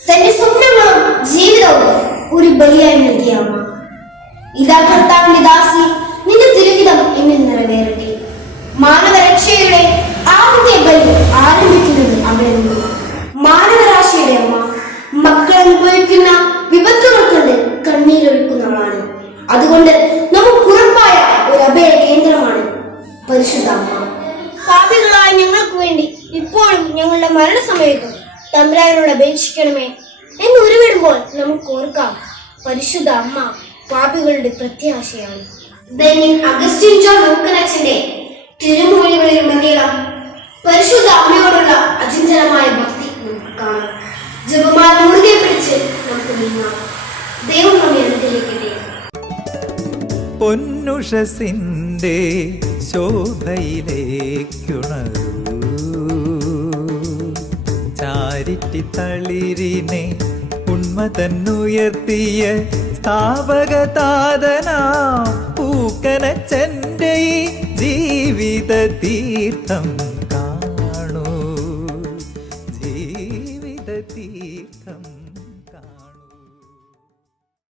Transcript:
തന്റെ സ്വപ്നങ്ങളും ജീവിതവും ഒരു ബലിയായി നൽകിയ അമ്മ. ഇതാ കർത്താവിന്റെ ദാസി നിന്റെ തിരുവിധം എന്നിൽ നിറവേറട്ടെ. മാനവരക്ഷയുടെ ആദ്യത്തെ ബലി ആരംഭിക്കുന്നത് അവിടെ നിന്ന്. മാനവരാശിയുടെ അമ്മ മക്കൾ അനുഭവിക്കുന്ന വിപത്തുകൾ കൊണ്ട് കണ്ണീരൊഴുക്കുന്നതാണ് അതുകൊണ്ട് നമുക്ക് ഉറപ്പായ ഒരു അഭയ കേന്ദ്രമാണ് പരിശുദ്ധ അമ്മ. പാപികളായ ഞങ്ങൾക്ക് വേണ്ടി ഇപ്പോഴും ഞങ്ങളുടെ മരണസമയത്തും തമ്പുരാനോട് അപേക്ഷിക്കണമേ എന്ന് ഉരുവിടുമ്പോൾ നമുക്ക് ഓർക്കാം. പരിശുദ്ധ അമ്മ പാപികളുടെ പ്രത്യാശയാണ്. ദൈനിക് അഗസ്റ്റിൻ ജോൺ ലൂക്കനച്ചന്റെ തിരുമൊഴികളിലുടനീളം പരിശുദ്ധ അമ്മയോടുള്ള അചിന്തനമായ ഭക്തി നമുക്ക് കാണാം. ജപമാല മുറുകെ പിടിച്ച് നമുക്ക് നീങ്ങാം. ദൈവം നമ്മെ അനുഗ്രഹിക്കട്ടെ. പൊന്നുഷസിന്റെ ശോഭയിലേക്കുണരൂ ചാരിറ്റി തളിരിനെ ഉന്മതന്നുയർത്തിയ സ്ഥാപകതാതനാ പൂക്കനച്ചന്റെ ജീവിത തീർത്ഥം കാണൂ. ജീവിത തീർത്ഥം